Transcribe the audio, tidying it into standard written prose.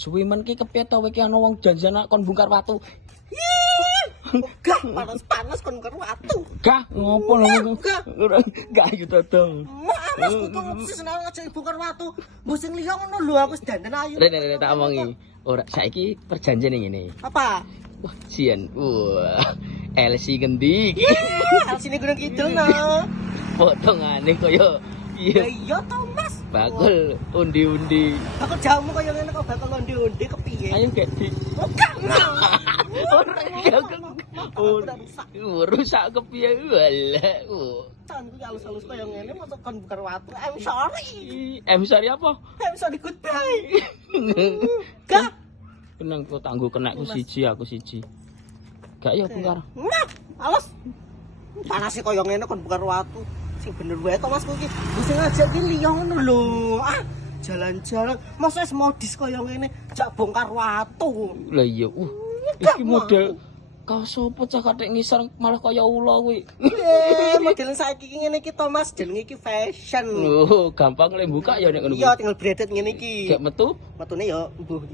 Suwi men ki kepiye to iki ana wong janjian kon bongkar watu. Gak panas-panas kon karo watu. Gah, ngopo lho? Gak ayo to. Mas kudu seneng aja bongkar watu. Mbok sing liya ngono lho aku wis dandan ayu. Rek tak omongi. Ora saiki perjanjian ngene. Apa? Wah, Jian. Wah. LC ngendi iki? Sini Gunung Kidul no. Potongane kaya Ya iya to, Mas. bakul undi-undi. Bakul jamu kaya ngene kok bakul undi-undi kepiye? Ayo gek di. Ora rusak kepiye walah. Canku halus-halus kaya ngene mosok kon bongkar watu. I'm sorry. Sorry apa? I'm sorry goodbye. Gak. Kenang kok tanggo kena aku siji. Gak ya bongkar. Nah, alas. Panas kaya ngene kon bongkar watu. Sing bener wae to Mas kuwi. Sing ngajak ki liya ngono lho. Ah, jalan-jalan. Masa wis modis kaya ngene jak bongkar watu. Lah iya, iki model kaos apa cah katik ngisor malah kaya ula kuwi. Model saiki ki ngene iki to Mas, jenenge iki fashion. Oh, gampang lek buka ya nek ngono. Iya, tinggal bredet ngene iki. Gek metu. Metune ya mbuh.